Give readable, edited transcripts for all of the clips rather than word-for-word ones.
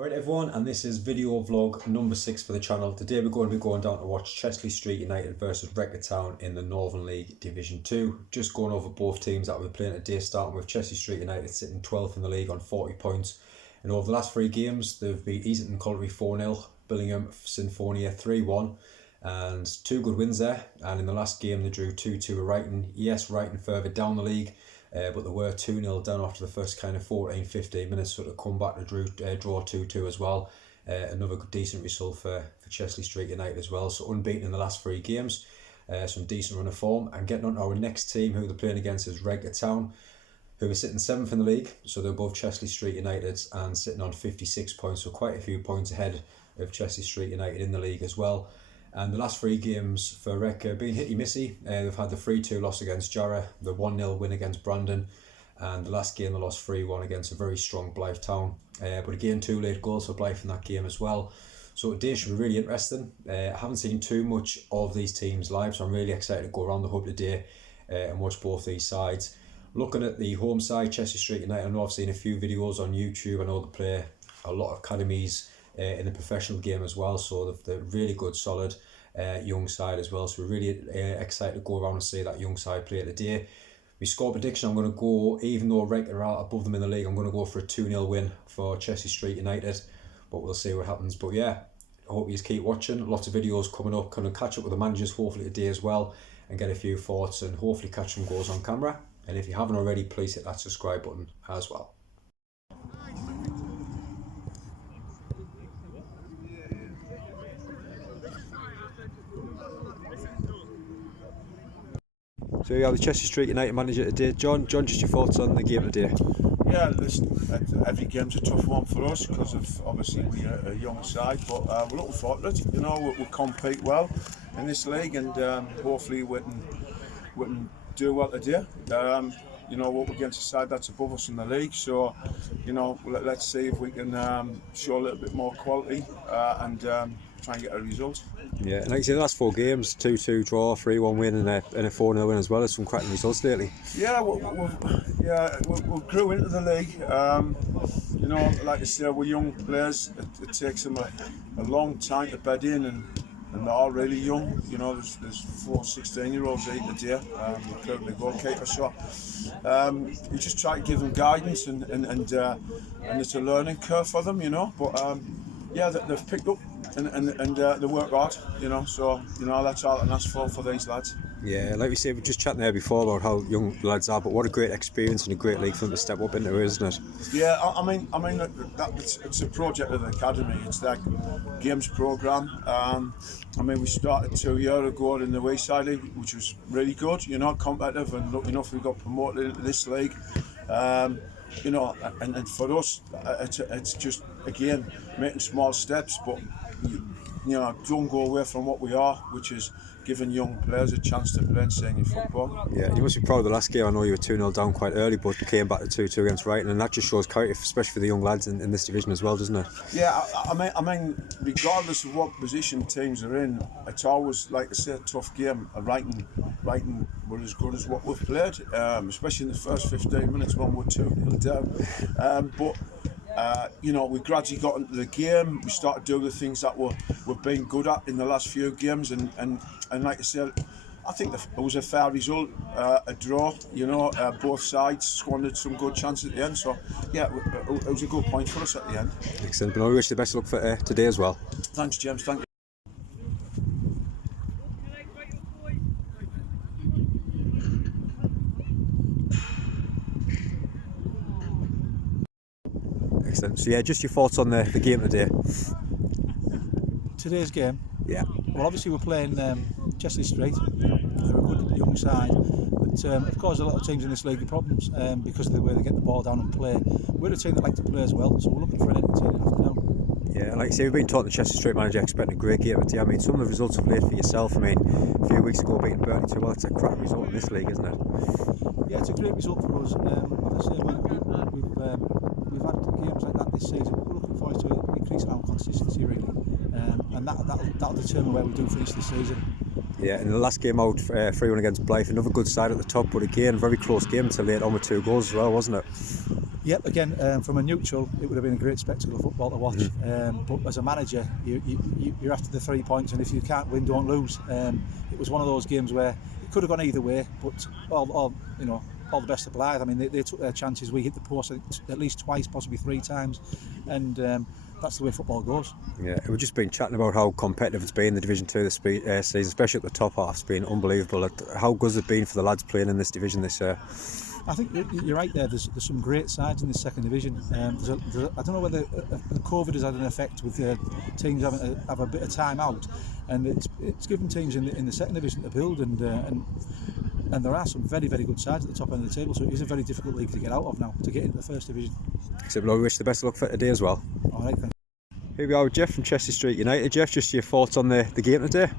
Alright everyone, and this is video vlog number 6 for the channel. Today we're going to be going down to watch Chesley Street United versus Redcar Town in the Northern League Division 2. Just going over both teams that we're playing today, starting with Chesley Street United sitting 12th in the league on 40 points. And over the last 3 games, they've beat Easington Colliery 4-0, Billingham Sinfonia 3-1, and 2 good wins there. And in the last game they drew 2-2 with Wrighton. Yes, Wrighton further down the league. But they were 2-0 down after the first kind of 14-15 minutes, so to come back to draw 2-2 as well. Another decent result for Chesley Street United as well. So unbeaten in the last 3 games, some decent run of form. And getting on to our next team who they're playing against is Redcar Town, who are sitting 7th in the league. So they're above Chesley Street United and sitting on 56 points, so quite a few points ahead of Chesley Street United in the league as well. And the last 3 games for Redcar being hitty-missy. They've had the 3-2 loss against Jarrah, the 1-0 win against Brandon, and the last game they lost 3-1 against a very strong Blythe Town. But again, 2 late goals for Blythe in that game as well. So today should be really interesting. I haven't seen too much of these teams live, so I'm really excited to go around the hub today and watch both these sides. Looking at the home side, Chesley Street United, I know I've seen a few videos on YouTube. I know they play a lot of academies in the professional game as well, so they're really good, solid young side as well. So we're really excited to go around and see that young side play today. My score prediction, I'm going to go, even though Redcar are above them in the league, I'm going to go for a 2-0 win for Chesley Street United, but we'll see what happens. But yeah, I hope you keep watching. Lots of videos coming up. Going to catch up with the managers hopefully today as well and get a few thoughts and hopefully catch some goals on camera. And if you haven't already, please hit that subscribe button as well. So you have the Chesley Street United manager today, John. John, just your thoughts on the game today? Yeah, listen, every game's a tough one for us because of obviously we're a young side, but we're looking forward to it. You know, we compete well in this league, and hopefully we can do well today. You know, we're up against a side that's above us in the league, so you know, let's see if we can show a little bit more quality and try and get a result. Yeah, and like you say, the last 4 games, 2-2 draw, 3-1 win and a 4-0 win as well. There's some cracking results lately. Yeah, we grew into the league. You know, like I say, we're young players. It takes them a long time to bed in, and they're all really young. You know, there's 4 16-year-olds here today, including the goalkeeper. So you just try to give them guidance, and it's a learning curve for them, you know. But yeah, they've picked up and they work hard, you know. So you know, that's all I can ask for these lads. Yeah, like we said, we were just chatting there before about how young lads are, but what a great experience and a great league for them to step up into, isn't it? Yeah, I mean, it's a project of the academy. It's their games programme. I mean, we started 2 years ago in the Wayside League, which was really good, you know, competitive, and lucky enough we got promoted into this league. You know, and for us, it's just, again, making small steps, but you know, don't go away from what we are, which is giving young players a chance to play in senior football. Yeah, you must be proud of the last game. I know you were 2-0 down quite early, but you came back to 2-2 against Wrighton, and that just shows character, especially for the young lads in this division as well, doesn't it? Yeah, I mean, regardless of what position teams are in, it's always, like I say, a tough game. Wrighton were as good as what we've played, especially in the first 15 minutes when we're 2-0 down. But you know, we gradually got into the game. We started doing the things that we've been good at in the last few games, and like I said, I think it was a fair result, a draw. You know, both sides squandered some good chances at the end. So yeah, it was a good point for us at the end. Excellent. But I wish you the best of luck for today as well. Thanks, James. Thank you. Excellent. So yeah, just your thoughts on the game today. Today's game? Yeah. Well, obviously we're playing Chesley Street. They're a good young side, but of course a lot of teams in this league have problems because of the way they get the ball down and play. We're a team that like to play as well, so we're looking for an entertaining afternoon. Yeah, like I say, we've been talking to Chesley Street manager, expecting a great game today. I mean, some of the results of late for yourself. I mean, a few weeks ago beating Burnley 2-1, it's a crap result in this league, isn't it? Yeah, it's a great result for us. Obviously, we've had games like that this season. We're looking forward to increasing our consistency, really, and that'll determine where we do finish this season. Yeah, in the last game out, 3-1 against Blythe, another good side at the top, but again, very close game until late on with 2 goals as well, wasn't it? Yep, again, from a neutral, it would have been a great spectacle of football to watch. But as a manager, you're after the 3 points, and if you can't win, don't lose. It was one of those games where it could have gone either way, but all the best of Blythe. I mean, they took their chances. We hit the post at least twice, possibly 3 times, and that's the way football goes. Yeah, we've just been chatting about how competitive it's been in the Division 2 this season, especially at the top half. It's been unbelievable. How good has it been for the lads playing in this division this year? I think you're right there. There's some great sides in this second division. I don't know whether COVID has had an effect with teams having to have a bit of time out, and it's given teams in the second division to build, and there are some very, very good sides at the top end of the table. So it is a very difficult league to get out of now, to get into the first division. So we wish the best of luck for today as well. All right, thanks. Here we are with Jeff from Chester Street United. Jeff, just your thoughts on the game today?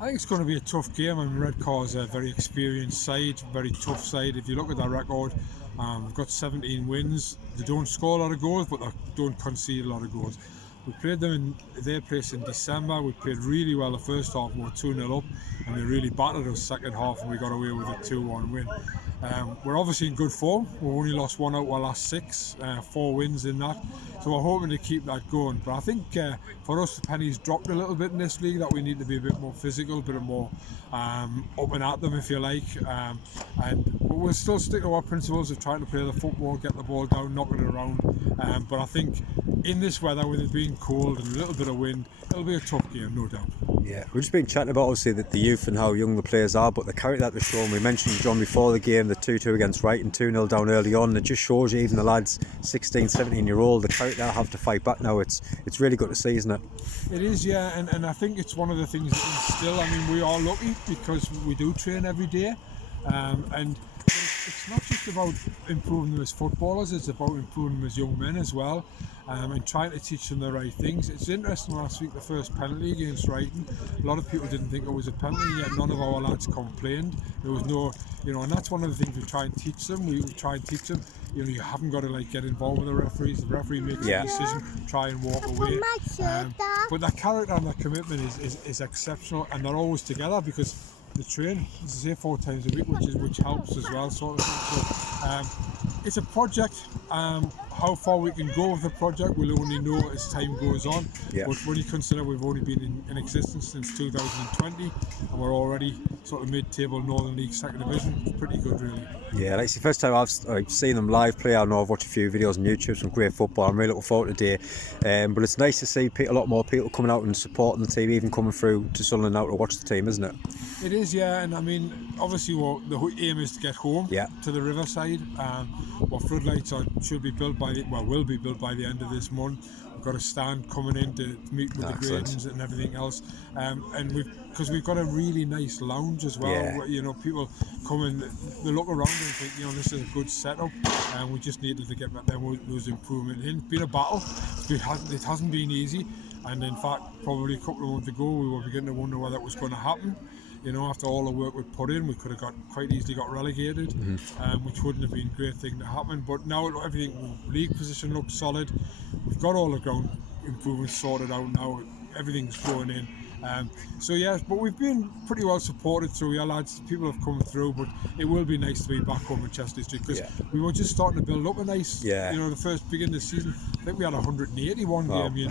I think it's going to be a tough game. I mean, Redcar's a very experienced side, very tough side. If you look at their record, we've got 17 wins. They don't score a lot of goals, but they don't concede a lot of goals. We played them in their place in December. We played really well the first half. We were 2-0 up, and they really battered us second half, and we got away with a 2-1 win. We're obviously in good form. We've only lost 1 out of our last 6, 4 wins in that. So we're hoping to keep that going. But I think for us, the penny's dropped a little bit in this league, that we need to be a bit more physical, a bit more up and at them, if you like. But we'll still stick to our principles of trying to play the football, get the ball down, knock it around. But I think in this weather, with it being cold and a little bit of wind, it'll be a tough game, no doubt. Yeah, we've just been chatting about obviously the youth and how young the players are, but the character that they're showing. We mentioned John before the game, the 2-2 against Wright, 2-0 down early on. It just shows you, even the lads 16, 17-year-old, the character have to fight back now. It's really good to see, isn't it? It is, yeah, and I think it's one of the things that instill. I mean, we are lucky because we do train every day, and it's not just about improving them as footballers, it's about improving them as young men as well, and trying to teach them the right things. It's interesting, last week, the first penalty against Wrighton, a lot of people didn't think it was a penalty, yet none of our lads complained. There was no, and that's one of the things we try and teach them. We try and teach them, you haven't got to get involved with the referees. The referee makes a decision, try and walk away. But that character and that commitment is exceptional, and they're always together because they train, as I say, 4 times a week, which helps as well, sort of thing. So it's a project. How far we can go with the project, we'll only know as time goes on. Yeah. But when you consider we've only been in existence since 2020, and we're already sort of mid-table Northern League second division, it's pretty good, really. Yeah, like it's the first time I've seen them live play. I know I've watched a few videos on YouTube, some great football. I'm really looking forward to today. But it's nice to see a lot more people coming out and supporting the team, even coming through to Sunderland now to watch the team, isn't it? It is, yeah, and I mean, obviously the aim is to get home to the riverside. Floodlights will be built by the end of this month. We've got a stand coming in to meet with the gradings and everything else, and because we've got a really nice lounge as well. Yeah. Where, people come in, they look around and think, this is a good setup, and we just needed to get those improvements in. It's been a battle. It hasn't been easy, and in fact, probably a couple of months ago, we were beginning to wonder whether it was going to happen. After all the work we put in, we could have quite easily got relegated, which wouldn't have been a great thing to happen. But now everything, league position looks solid. We've got all the ground improvements sorted out now. Everything's going in. But we've been pretty well supported through. Yeah, lads, people have come through, but it will be nice to be back home in Chester Street because we were just starting to build up a nice. The first beginning of the season, I think we had 181 game.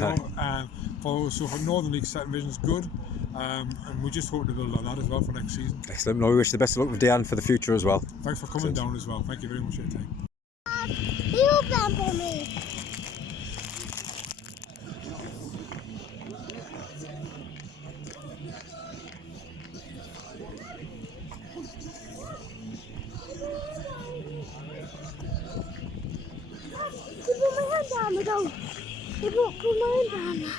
So for Northern League second division is good. And we just hope to build on that as well for next season. Excellent. No, we wish the best of luck with Dan for the future as well. Thanks for coming down as well. Thank you very much for your time. You remember me. You put my hand down the door. You put my hand down.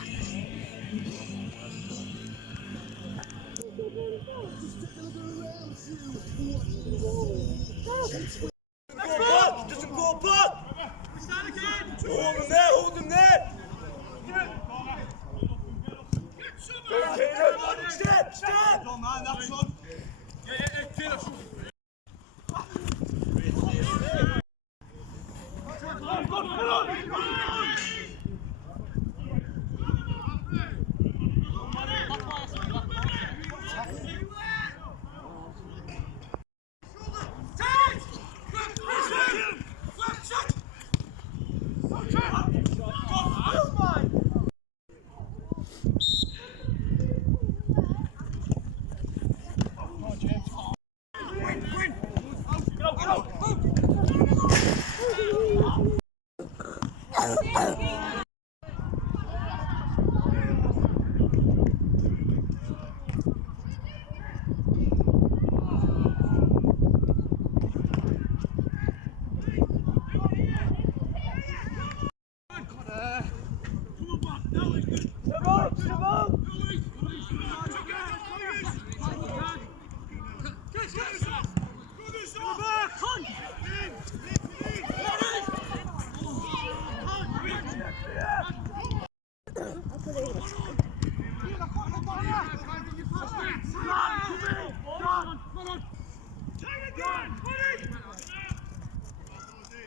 Just go back! Hold him there, hold him there! Step, step! Come on, man, that's on.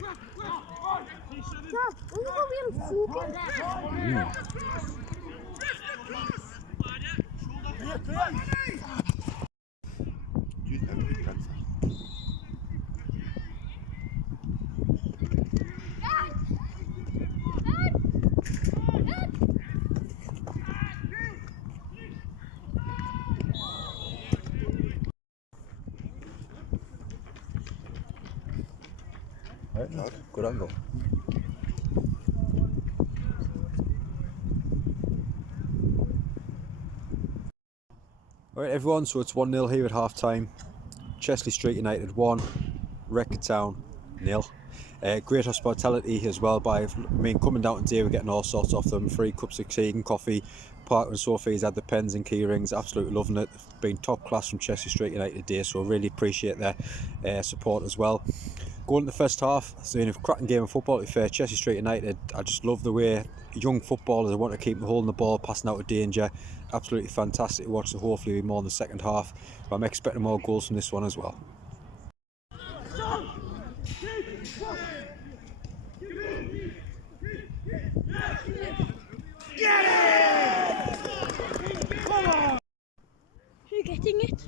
Dad, we got real fucking Good angle. Alright everyone, so it's 1-0 here at half time. Chesley Street United 1, Redcar Town 0. Great hospitality as well coming down today, we're getting all sorts off them, free cups of tea and coffee. Parker and Sophie's had the pens and key rings, absolutely loving it. Been top class from Chesley Street United today, so I really appreciate their support as well. Going into the first half, it's been a cracking game of football to be fair. Chesley Street United, I just love the way young footballers, I want to keep them holding the ball, passing out of danger. Absolutely fantastic to watch, so hopefully more in the second half. But I'm expecting more goals from this one as well. Who's getting it?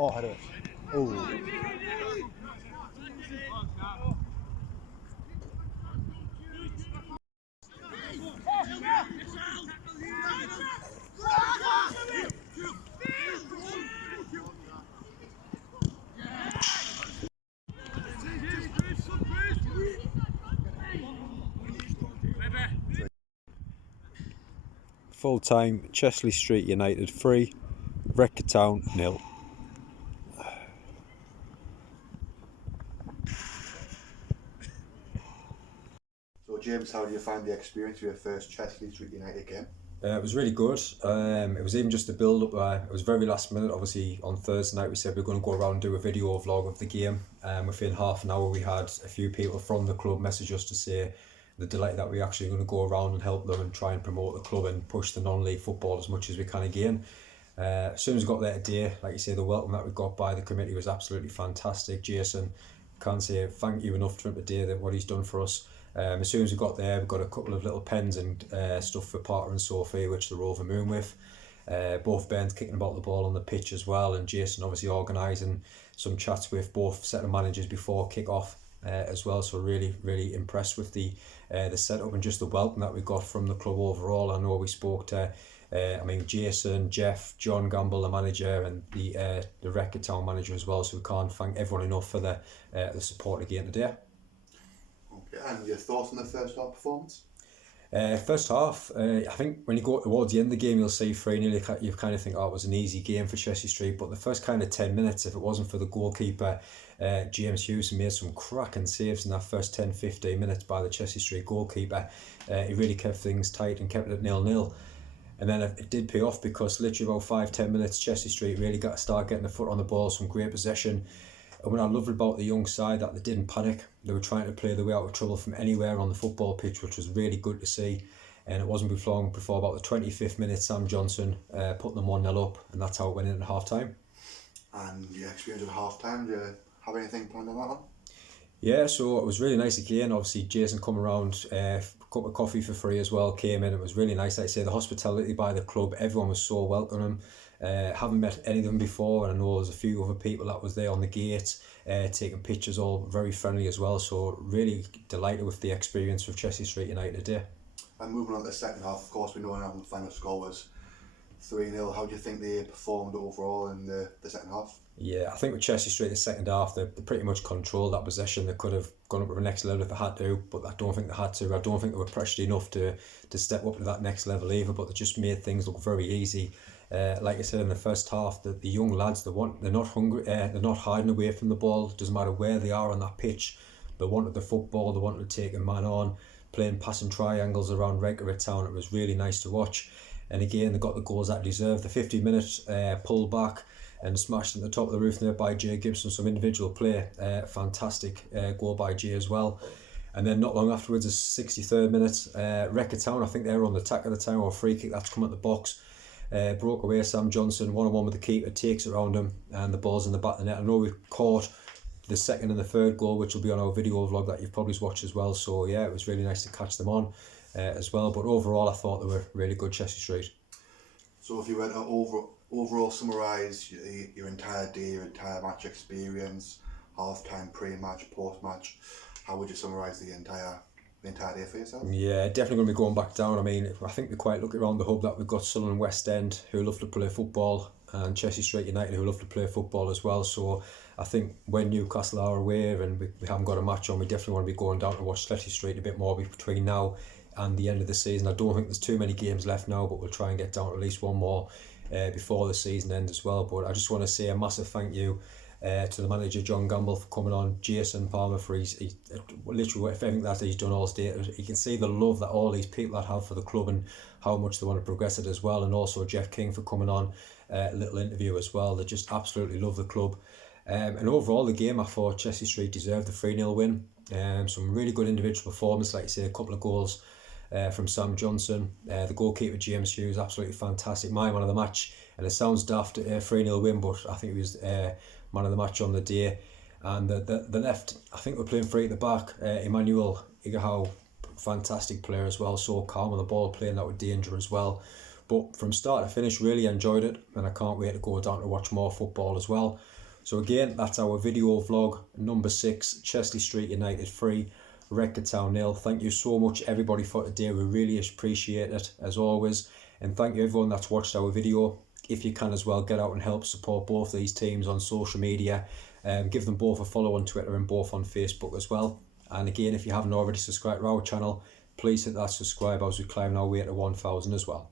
Oh, header. Oh. Full time, Chesley Street United 3, Redcar Town 0. So James, how do you find the experience of your first Chesley Street United game? It was really good. It was even just a build up. It was very last minute. Obviously on Thursday night we said we were going to go around and do a video vlog of the game. Within half an hour we had a few people from the club message us to say the delight that we're actually going to go around and help them and try and promote the club and push the non-league football as much as we can again. As soon as we got there today, like you say, the welcome that we got by the committee was absolutely fantastic. Jason, can't say thank you enough to him today that what he's done for us. As soon as we got there, we got a couple of little pens and stuff for Parker and Sophie, which they're over the moon with. Both Ben's kicking about the ball on the pitch as well, and Jason obviously organising some chats with both set of managers before kick-off as well. So really impressed with the setup and just the welcome that we got from the club overall. I know we spoke to Jason, Jeff, John Gamble, the manager, and the Redcar Town manager as well. So we can't thank everyone enough for the support again today. Okay, and your thoughts on the first half performance? First half, I think when you go towards the end of the game, you'll see 3-0, you kind of think, oh, it was an easy game for Chesley Street. But the first kind of 10 minutes, if it wasn't for the goalkeeper, James Hughes, made some cracking saves in that first 10-15 minutes by the Chesley Street goalkeeper. He really kept things tight and kept it 0-0. And then it did pay off because literally about 5-10 minutes, Chesley Street really got to start getting the foot on the ball, some great possession. And what I loved about the young side, that they didn't panic. They were trying to play their way out of trouble from anywhere on the football pitch, which was really good to see. And it wasn't long before about the 25th minute, Sam Johnson put them 1-0 up, and that's how it went in at half time. and your experience at half time. Do you have anything planned on that one? Yeah, so it was really nice again. Obviously, Jason come around, a cup of coffee for free as well, came in. It was really nice. Like I say, the hospitality by the club, everyone was so welcoming. Haven't met any of them before, and I know there's a few other people that was there on the gate, taking pictures, all very friendly as well. So really delighted with the experience with Chelsea Street United today. And moving on to the second half, of course, we know now the final score was 3-0. How do you think they performed overall in the second half? Yeah, I think with Chelsea Street the second half, they pretty much controlled that possession. They could have gone up to the next level if they had to, but I don't think they had to. I don't think they were pressured enough to step up to that next level either, but they just made things look very easy. Like I said in the first half, the young lads, they're not hungry, they're not hiding away from the ball. It doesn't matter where they are on that pitch. They wanted the football, they wanted to take a man on, playing passing triangles around Redcar Town. It was really nice to watch. And again, they got the goals that deserved. The 50-minute pull back and smashed at the top of the roof there by Jay Gibson, some individual play. Fantastic goal by Jay as well. And then not long afterwards, the 63rd minute, Redcar Town, I think they were on the attack at the time, or a free kick that's come at the box. Broke away, Sam Johnson, 1-on-1 with the keeper, takes it around him, and the ball's in the back of the net. I know we've caught the second and the third goal, which will be on our video vlog that you've probably watched as well. So yeah, it was really nice to catch them on as well. But overall, I thought they were really good, Chelsea Street. So if you were to overall summarise your entire day, your entire match experience, half-time, pre-match, post-match, how would you summarise the entire day for yourself? Yeah, definitely going to be going back down. I mean, I think we're quite lucky around the hub that we've got Sunderland West End, who love to play football, and Chelsea Street United, who love to play football as well. So I think when Newcastle are away and we haven't got a match on, we definitely want to be going down to watch Chelsea Street a bit more between now and the end of the season. I don't think there's too many games left now, but we'll try and get down to at least one more before the season ends as well. But I just want to say a massive thank you to the manager John Gamble for coming on, Jason Palmer for he literally everything that he's done all his day. You can see the love that all these people that have for the club and how much they want to progress it as well. And also Jeff King for coming on, a little interview as well. They just absolutely love the club. And overall the game, I thought Chelsea Street deserved the 3-0 win. Some really good individual performance, like you say, a couple of goals from Sam Johnson, the goalkeeper James Hughes, absolutely fantastic. My man of the match, and it sounds daft, 3-0 win, but I think he was man of the match on the day. And the left, I think we're playing free at the back, Emmanuel Igahau, fantastic player as well, so calm on the ball, playing that with danger as well. But from start to finish, really enjoyed it, and I can't wait to go down to watch more football as well. So again, that's our video vlog number 6, Chelsea Street United 3, Redcar Town 0. Thank you so much everybody for today. We really appreciate it as always, and thank you everyone that's watched our video. If you can as well, get out and help support both these teams on social media. Give them both a follow on Twitter and both on Facebook as well. And again, if you haven't already subscribed to our channel, please hit that subscribe as we climb our way to 1,000 as well.